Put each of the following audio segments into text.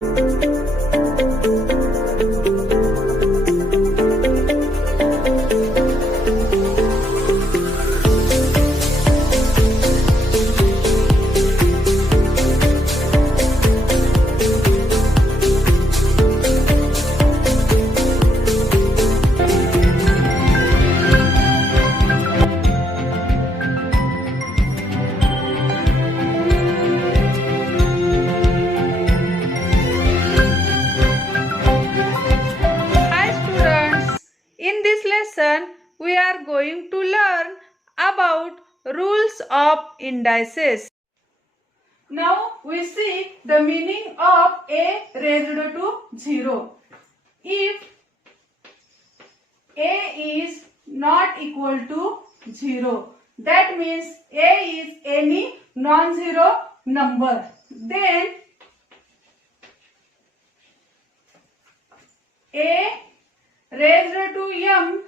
Hi students, in this lesson we are going to learn about rules of indices. Now we see the meaning of a raised to 0. If a is not equal to 0, that means a is any non-zero number, then a raised to m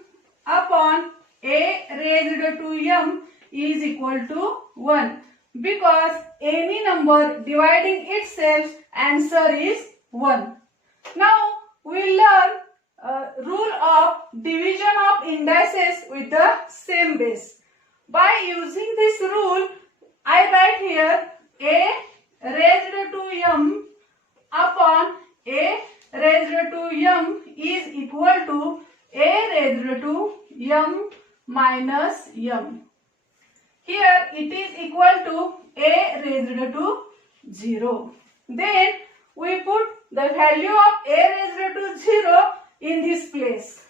upon a raised to m is equal to 1, because any number dividing itself answer is 1. Now we learn rule of division of indices with the same base. By using this rule, I write here a raised to m upon a raised to m is equal to a raised to m minus m. Here it is equal to a raised to 0. Then we put the value of a raised to 0 in this place.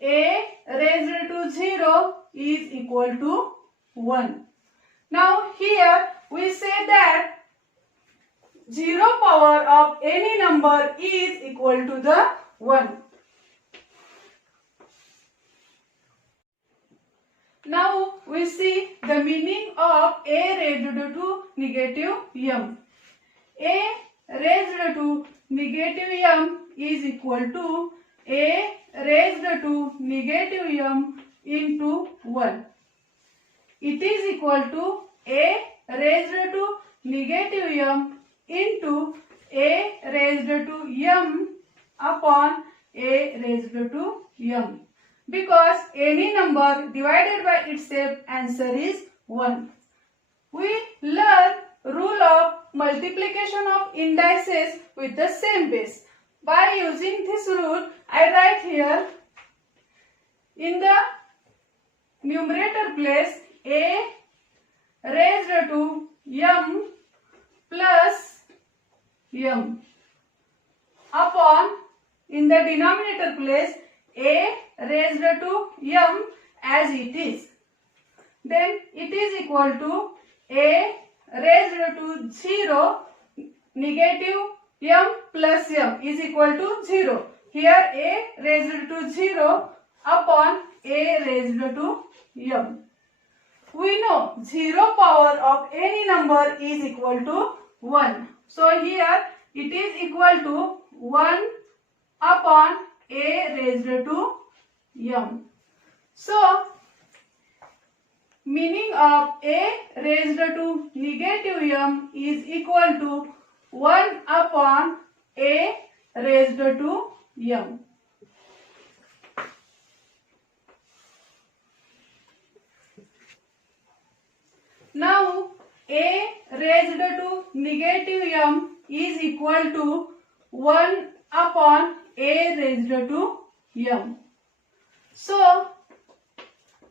A raised to 0 is equal to 1. Now here we say that 0 power of any number is equal to the 1. Now we see the meaning of a raised to negative m. A raised to negative m is equal to a raised to negative m into 1. It is equal to a raised to negative m into a raised to m upon a raised to m, because any number divided by itself answer is 1. We learn rule of multiplication of indices with the same base. By using this rule, I write here in the numerator place a raised to m plus m upon, in the denominator place, a raised to m as it is. Then it is equal to a raised to 0 negative m plus m is equal to 0. Here a raised to 0 upon a raised to m. We know 0 power of any number is equal to 1. So here it is equal to 1 upon a raised to m. So meaning of a raised to negative m is equal to 1 upon a raised to m. Now a raised to negative m is equal to 1 upon a raised to m. So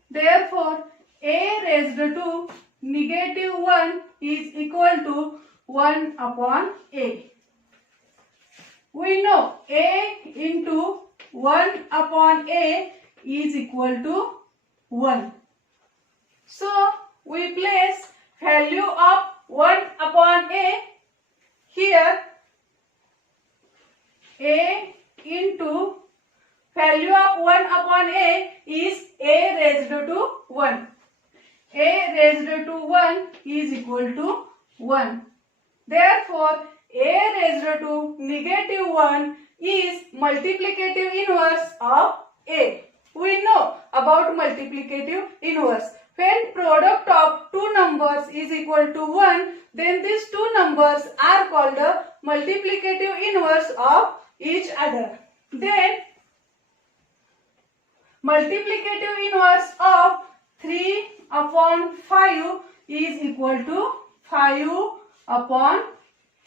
therefore a raised to negative 1 is equal to 1 upon a. We know a into 1 upon a is equal to 1. So we place value of 1 upon a here. A into value of 1 upon a is a raised to 1. A raised to 1 is equal to 1. Therefore, a raised to negative 1 is multiplicative inverse of a. We know about multiplicative inverse. when product of two numbers is equal to 1, then these two numbers are called the multiplicative inverse of each other. Then multiplicative inverse of 3 upon 5 is equal to 5 upon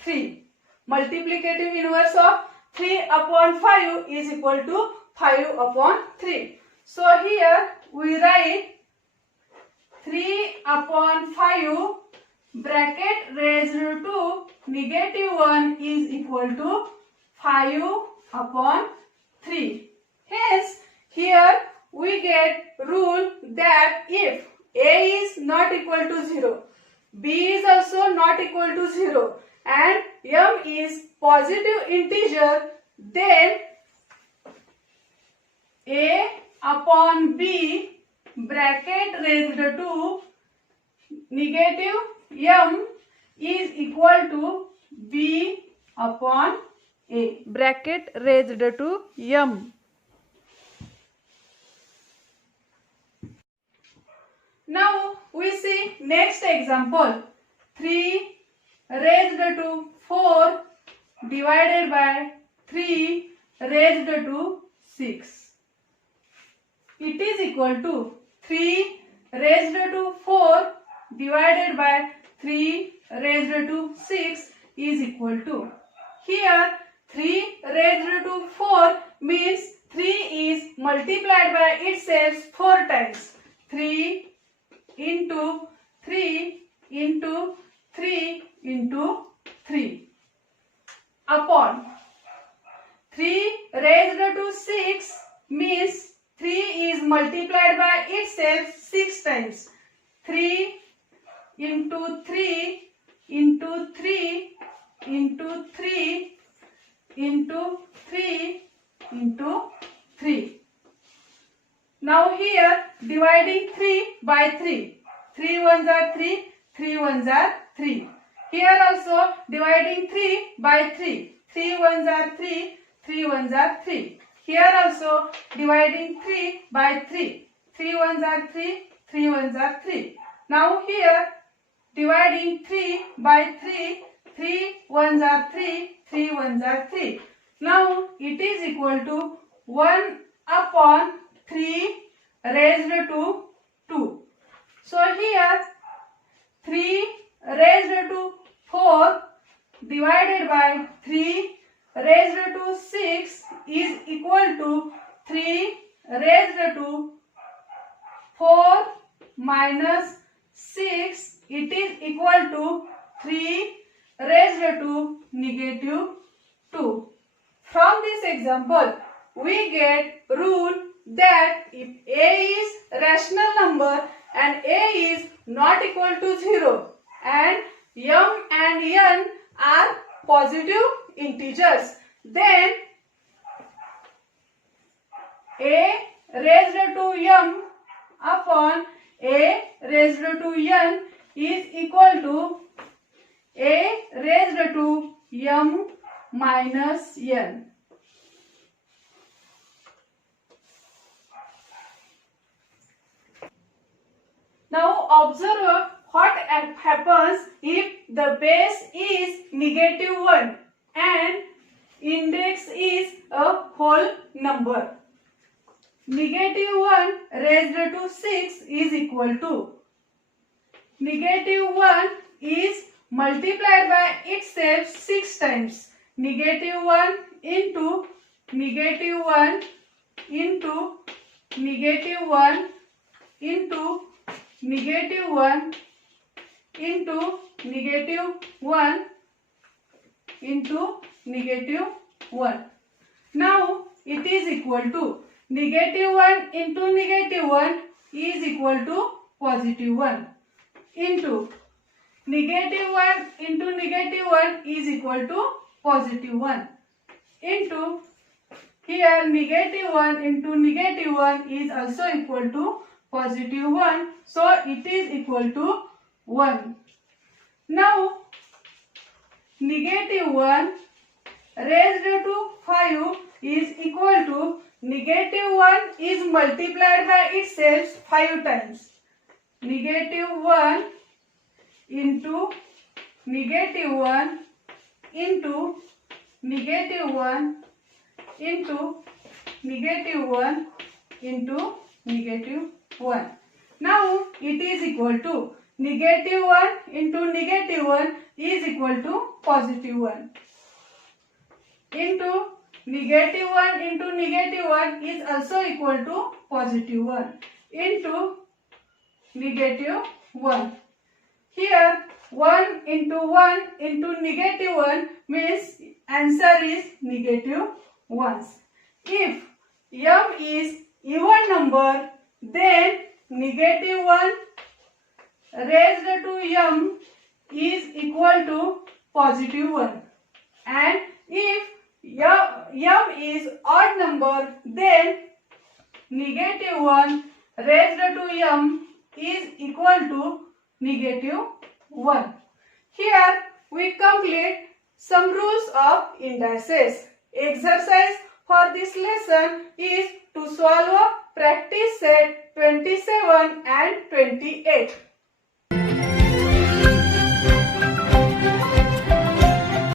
3. Multiplicative inverse of 3 upon 5 is equal to 5 upon 3. So here we write 3 upon 5 bracket raised to negative 1 is equal to 5 upon 3. Hence, here we get rule that if A is not equal to 0, B is also not equal to 0 and M is positive integer, then A upon B bracket raised to negative M is equal to B upon A bracket raised to M. Now we see next example. 3 raised to 4 divided by 3 raised to 6. It is equal to 3 raised to 4 divided by 3 raised to 6 is equal to. Here 3 raised to 4 means 3 is multiplied by itself 4 times. 3 into 3 into 3 into 3 upon 3 raised to 6 means 3 is multiplied by itself 6 times. 3 into 3 into 3 into 3 into 3 into 3. Now here dividing 3 by 3. 3 ones are 3, 3 ones are 3. Here also dividing 3 by 3. 3 ones are 3, 3 ones are 3. Here also dividing 3 by 3. 3 ones are 3, 3 ones are 3. Now here dividing 3 by 3. 3 ones are 3, 3 ones are 3. Now it is equal to 1 upon 3 raised to 2. So here 3 raised to 4 divided by 3 raised to 6 is equal to 3 raised to 4 minus 6. It is equal to 3 raised to negative 2. From this example, we get rule that if A is rational number and A is not equal to 0 and M and N are positive integers, then A raised to M upon A raised to N is equal to A raised to M minus N. Now observe what happens if the base is negative 1 and index is a whole number. Negative 1 raised to 6 is equal to. Negative 1 is multiplied by itself 6 times. Negative 1 into negative 1 into negative 1 into negative 1 into negative 1 into negative 1. Now it is equal to negative 1 into negative 1 is equal to positive 1 into negative 1 into negative 1 is equal to positive 1 into here negative 1 into negative 1 is also equal to positive 1. So it is equal to 1. Now negative 1 raised to 5 is equal to negative 1 is multiplied by itself 5 times. -1 into -1 into -1 into -1 into -1. Now it is equal to -1 into -1 is equal to +1 into -1 into -1 is also equal to +1 into -1. Here 1 into 1 into -1 means answer is -1s. If m is even number, then -1 raised to m is equal to +1. And if m is odd number, then -1 raised to m is equal to -1. Here we complete some rules of indices. Exercise for this lesson is to solve a practice set 27 and 28.